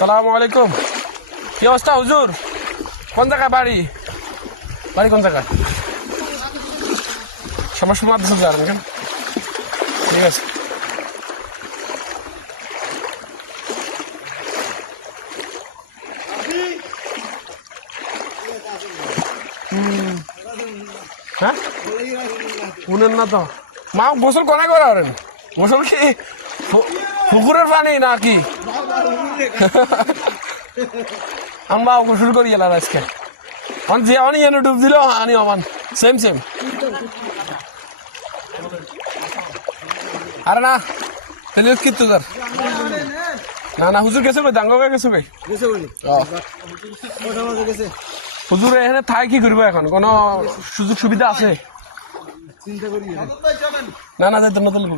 সালামু আলাইকুম। কি অবস্থা হুজুর? কোন জায়গায় বাড়ি? বাড়ি কোন জায়গায়? সমস্যা মাদ্রাসা যাবেন কেন? ঠিক আছে। হ্যাঁ শুনেন না তো মা গোসল কোনে করেন? গোসল কি পুকুরের পানি নাকি? আমরা গোসল করি এলাম আজকে যে অনি এনে ডুব দিল আনি অমান সেম সেম। আরে না তাহলে কি তো না না হুজুর গেছে ভাই দাঙ্গা গেছে ভাই হুজুর এখানে থাই কি করবো এখন কোন সুযোগ সুবিধা আছে? না না যাইতে না তাহলে